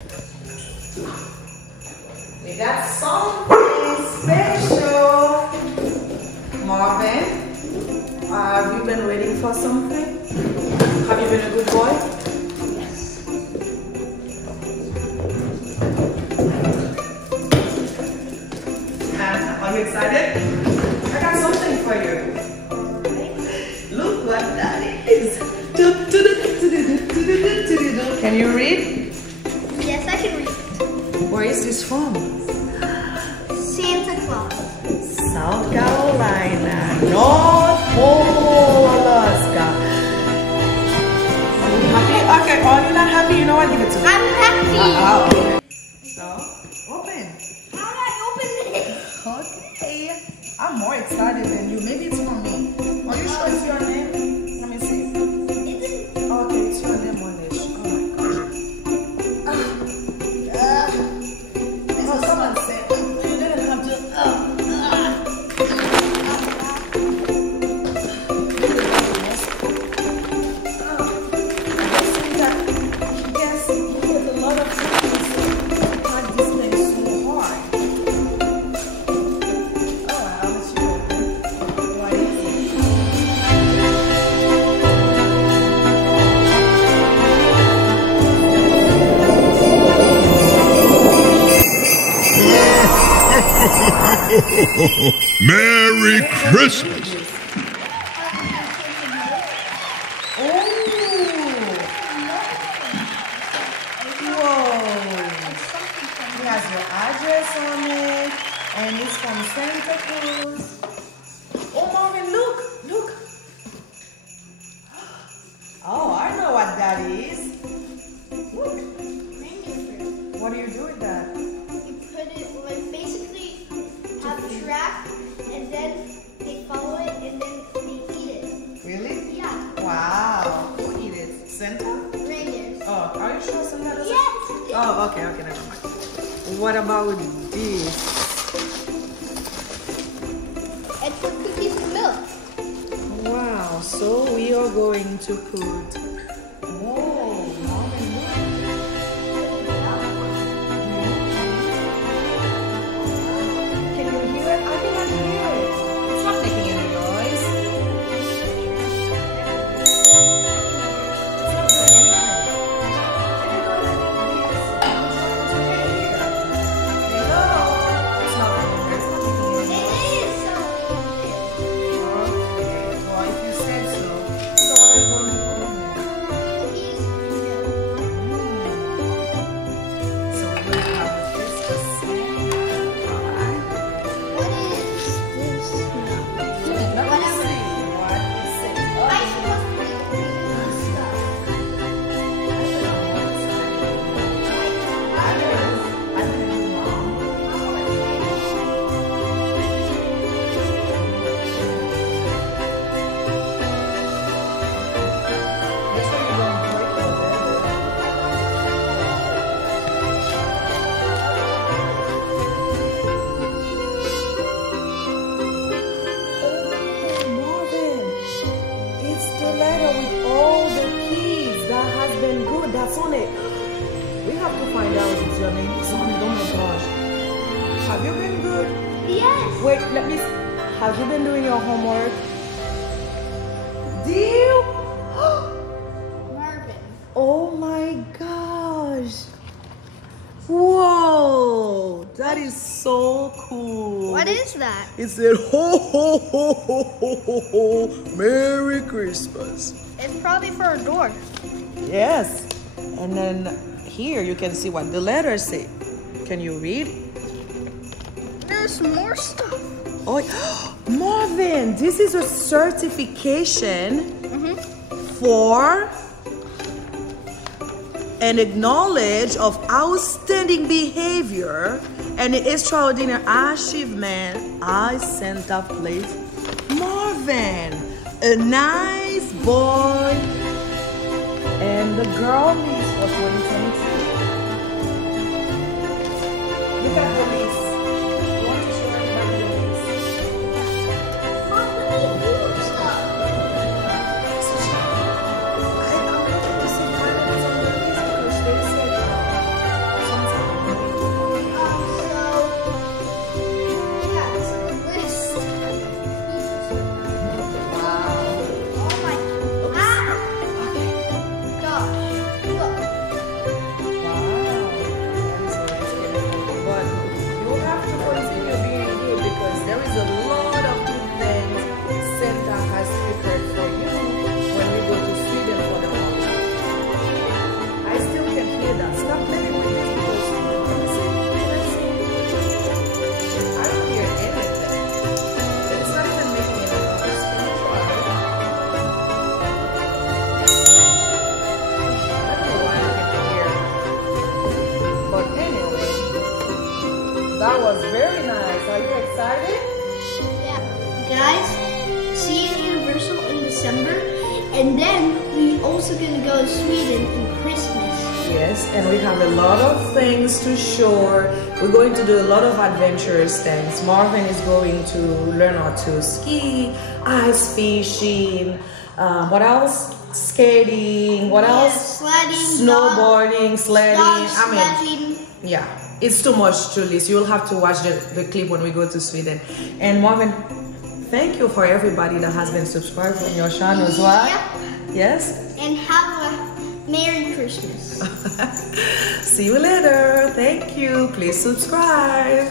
We got something special. Marvin, have you been waiting for something? Have you been a good boy? Yes. And are you excited? I got something for you. Look what that is. Can you read? Yes, I can read. Where is this from? Santa Claus. South Carolina, North Pole, Alaska. Are you happy? Okay, are you not happy? You know what? Give it to me. I'm happy. Okay. So, open. How do I open it? Okay. I'm more excited than you. Maybe it's for me. Are you sure it's your name? Let me see. Is it? Okay, it's your name, Monish. Oh my gosh. Oh, someone said you didn't have to. Yes, with a lot of times, not this thing so hard. Oh, I'll let you open. What is it? Merry Christmas! Oh! Whoa! It has your address on it, and it's from Santa Cruz. Oh, Marvin, look! Look! Oh, I know what that is. Look! What do you do with that? You put it, like, basically have a track, and then they follow it, and then they eat it. Really? Yeah. Wow! Who eat it? Santa? Reindeers. Oh, are you sure Santa doesn't? Yes. Oh, okay, never mind. What about this? And for cookies and milk. Wow, so we are going to put. Whoa, Marvin, look. Can you hear it? I cannot hear it. It's not making any noise. It's not doing anything. Can you go like this? Hello? It's not making any noise. It is. Okay, well, if you said so. So what are you going to put in there? Cookies and milk. So we're going to have this for Santa. Alright. What is this? Let me see what it says. Am I supposed to read stuff? I didn't know. Make sure you don't break the leather. Oh, Marvin, it's the letter with all the keys. That has been good. That's on it. We have to find out if it's your name. It's on it. Oh my gosh. Have you been good? Yes. Wait, let me. Have you been doing your homework? Deal? Marvin. Oh my gosh. Whoa. That is so cool. What is that? It said, ho, ho, ho, ho, ho, ho, ho. Merry Christmas. It's probably for a door. Yes. And then here you can see what the letters say. Can you read? There's more stuff. Oh, Marvin, this is a certification for an acknowledge of outstanding behavior and extraordinary achievement I Santa place. Marvin, a nice boy, and the girl list for 2022. Look at the list. You want to show everybody the list? Mom, let me do stuff. I'm looking to see what is on the list because they said That was very nice. Are you excited? Yeah. Guys, see you at Universal in December. And then we also gonna go to Sweden in Christmas. Yes, and we have a lot of things to show. We're going to do a lot of adventurous things. Marvin is going to learn how to ski, ice fishing, what else? Skating, what else? Sledding, Snowboarding, sledding. sledding. Yeah, it's too much to list. You'll have to watch the clip when we go to Sweden. And Marvin, thank you for everybody that has been subscribed on your channel as well. Yep. Yes? And have a Merry Christmas. See you later. Thank you. Please subscribe.